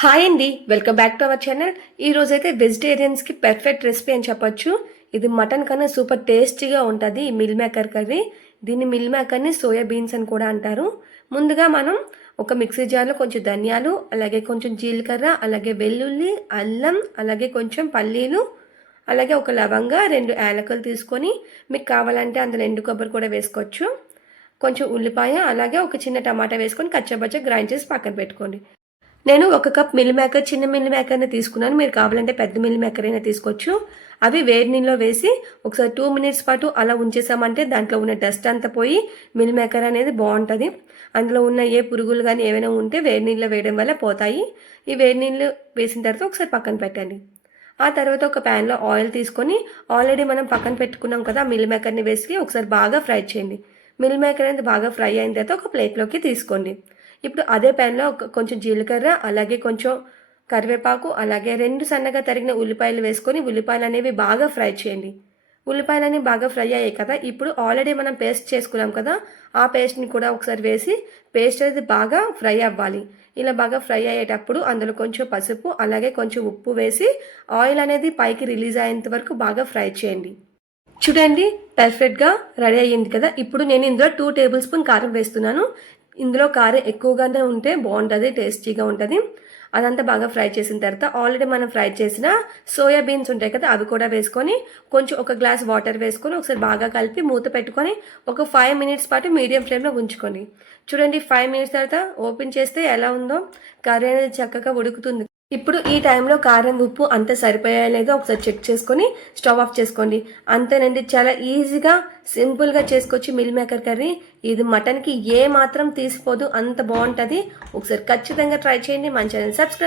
Hi అండి, welcome back to our channel. ఈ రోజైతే వెజిటేరియన్స్కి పర్ఫెక్ట్ రెసిపీ అని చెప్పొచ్చు. ఇది మటన్ కన్నా సూపర్ టేస్టీగా ఉంటుంది ఈ మిల్ మేకర్ కర్రీ. దీన్ని మిల్ మేకర్ని సోయా బీన్స్ అని కూడా అంటారు. ముందుగా మనం ఒక మిక్సీ జార్లో కొంచెం ధనియాలు, అలాగే కొంచెం జీలకర్ర, అలాగే వెల్లుల్లి, అల్లం, అలాగే కొంచెం పల్లీలు, అలాగే ఒక లవంగా, 2 యాలకులు తీసుకొని మీకు కావాలంటే అందులో ఎండు కొబ్బరి కూడా వేసుకోవచ్చు. కొంచెం ఉల్లిపాయ, అలాగే ఒక చిన్న టమాటా వేసుకొని కచ్చబచ్చ గ్రైండ్ చేసి పక్కన పెట్టుకోండి. నేను 1 కప్ మిల్ మేకర్, చిన్న మిల్ మేకర్ని తీసుకున్నాను. మీరు కావాలంటే పెద్ద మిల్ మేకర్ అయినా తీసుకోవచ్చు. అవి వేడి నీళ్ళలో వేసి ఒకసారి 2 మినిట్స్ పాటు అలా ఉంచేసామంటే దాంట్లో ఉన్న డస్ట్ అంతా పోయి మిల్ మేకర్ అనేది బాగుంటుంది. అందులో ఉన్న ఏ పురుగులు కానీ ఏమైనా ఉంటే వేడి నీళ్ళలో వేయడం వల్ల పోతాయి. ఈ వేడి నీళ్ళు వేసిన తర్వాత ఒకసారి పక్కన పెట్టండి. ఆ తర్వాత ఒక ప్యాన్లో ఆయిల్ తీసుకొని ఆల్రెడీ మనం పక్కన పెట్టుకున్నాం కదా మిల్ మేకర్ని వేసి ఒకసారి బాగా ఫ్రై చేయండి. మిల్ మేకర్ అనేది బాగా ఫ్రై అయిన తర్వాత ఒక ప్లేట్లోకి తీసుకోండి. ఇప్పుడు అదే ప్యాన్లో కొంచెం జీలకర్ర, అలాగే కొంచెం కరివేపాకు, అలాగే 2 సన్నగా తరిగిన ఉల్లిపాయలు వేసుకొని ఉల్లిపాయలు అనేవి బాగా ఫ్రై చేయండి. ఉల్లిపాయలు అనేవి బాగా ఫ్రై అయ్యాయి కదా, ఇప్పుడు ఆల్రెడీ మనం పేస్ట్ చేసుకున్నాం కదా, ఆ పేస్ట్ని కూడా ఒకసారి వేసి పేస్ట్ అనేది బాగా ఫ్రై అవ్వాలి. ఇలా బాగా ఫ్రై అయ్యేటప్పుడు అందులో కొంచెం పసుపు, అలాగే కొంచెం ఉప్పు వేసి ఆయిల్ అనేది పైకి రిలీజ్ అయ్యేంత వరకు బాగా ఫ్రై చేయండి. చూడండి, పర్ఫెక్ట్గా రెడీ అయ్యింది కదా. ఇప్పుడు నేను ఇందులో 2 టేబుల్ స్పూన్ కారం వేస్తున్నాను. ఇందులో కారం ఎక్కువగానే ఉంటే బాగుంటుంది, టేస్టీగా ఉంటుంది. అదంతా బాగా ఫ్రై చేసిన తర్వాత ఆల్రెడీ మనం ఫ్రై చేసిన సోయా బీన్స్ ఉంటాయి కదా, అవి కూడా వేసుకొని కొంచెం ఒక గ్లాస్ వాటర్ వేసుకొని ఒకసారి బాగా కలిపి మూత పెట్టుకొని ఒక 5 మినిట్స్ పాటు మీడియం ఫ్లేమ్లో ఉంచుకోండి. చూడండి, 5 మినిట్స్ తర్వాత ఓపెన్ చేస్తే ఎలా ఉందో, కర్రీ అనేది చక్కగా ఉడుకుతుంది. ఇప్పుడు ఈ టైంలో కారం, ఉప్పు అంతా సరిపోయా లేదో ఒకసారి చెక్ చేసుకొని స్టవ్ ఆఫ్ చేసుకోండి. అంతేనండి, చాలా ఈజీగా సింపుల్గా చేసుకోవచ్చు మిల్ మేకర్ కర్రీ. ఇది మటన్కి ఏ మాత్రం తీసిపోదు, అంత బాగుంటుంది. ఒకసారి ఖచ్చితంగా ట్రై చేయండి. మన ఛానల్ సబ్స్క్రైబ్